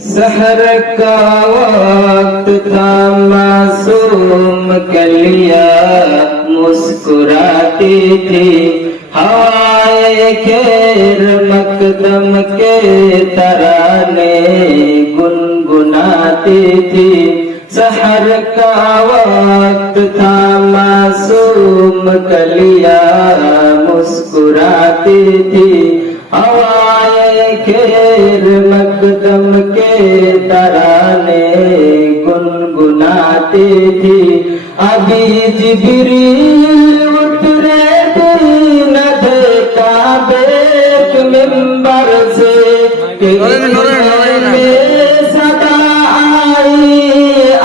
सहर का वक्त था मासूम कलिया मुस्कुराती थी, हवाए खैर मकदम के तराने गुनगुनाती थी। सहर का वक्त था मासूम कलिया मुस्कुराती थी, हवाए खैर मकदम के तराने गुनगुनाती थी। अभी जिब्रील उतरे थे न देखा बेक मिंबर से, सदा आई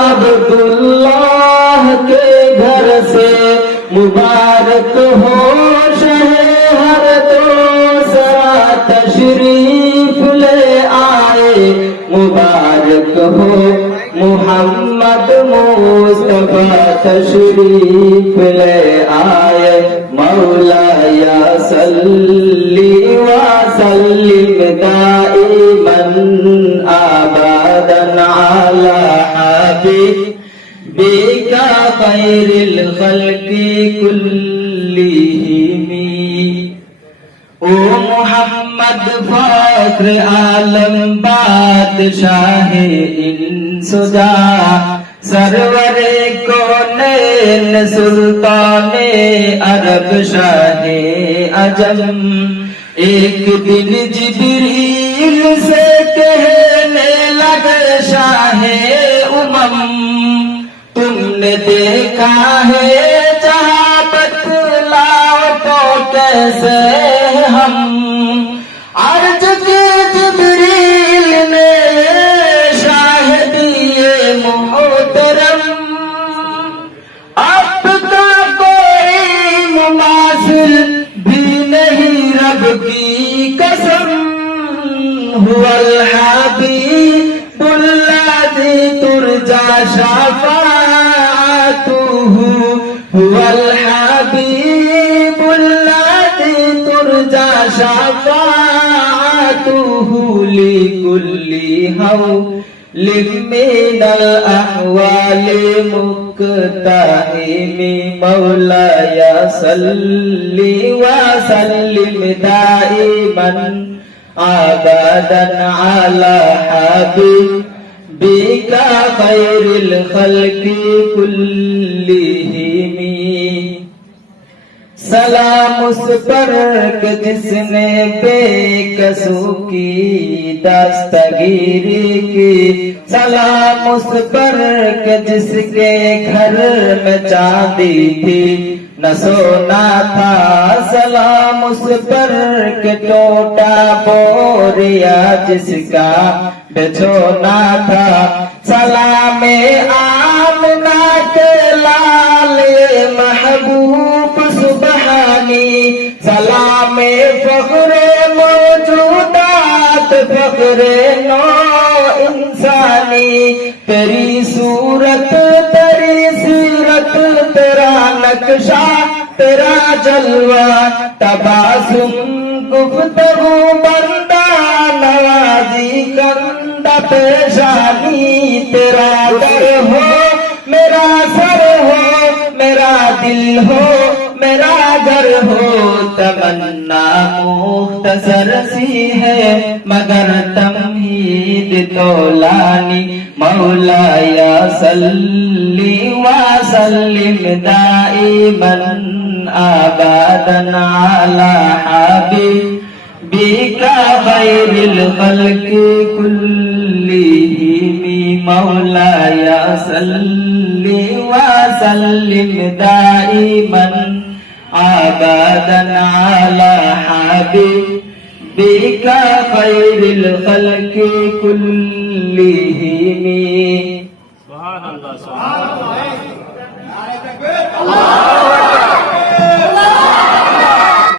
अब्दुल्लाह के घर से। मुबारक हो शहर दूसरा तशरीफ ले आए, मुबारक हो मुहम्मद मुस्तफा तशरीफ ले आए। मौला या सल्ली व सल्लिम दाइमन अबदन अला हबीबिका खैरिल खल्क़ि कुल्लिहिम। ओ मोहम्मद फख्र आलम बादशाहे इंसुजा, सरवरे कौनैन सुल्ताने अरब शाहे अजम। एक दिन जिब्रील से कहने लगे शाहे उमम, तुमने देखा है जहाँ बतलाओ तो कैसे हम। अर्ज के जिब्रील ने शाहिदिए मोहतरम, अब का कोई मुमासिल भी नहीं रब की कसम। हुवल हबीबुल्लाज़ी तुरजा शफ़ाअतुहु, हुवल हबीबुल्लाज़ी तुरजा शफ़ाअतुहु लिकुल्ली हौलिम मिनल अहवालि मुक़्तहिम। मौला या सल्ली व सल्लिम दाइमन अबदन अला हबीबिका खैरिल खल्क़ि कुल्लिहिम। सलाम उस पर कि जिसने बेकसू की दस्तगीरी की, सलाम उस पर कि जिसके घर में चांदी थी न सोना था, सलाम उस पर कि टोटा बोरिया जिसका बिछोना था। सलामे आमना के लाले महबूब सुबहानी, सलामे फख्रे मौजूदात फख्रे नौ इंसानी। तेरी सूरत तेरी सीरत तेरा नक्शा तेरा जलवा, तबासुम गुफ्तगू बंदा नवाजी कंदा पेशानी। तेरा दर हो मेरा सर हो मेरा दिल हो मेरा घर हो, तमन्ना मुख्तसर सी है मगर तमहीद तौलानी। मौला या सल्ली व सल्लिम दाइमन अबदन अला हबीबिका खैरिल खल्क़ि कुल्लिहिम। मौला या सल्ली व सल्लिम दाइमन अबदन अला हबीबिका खैरिल खल्क़ि कुल्लिहिम। सुभान अल्लाह, सुभान अल्लाह।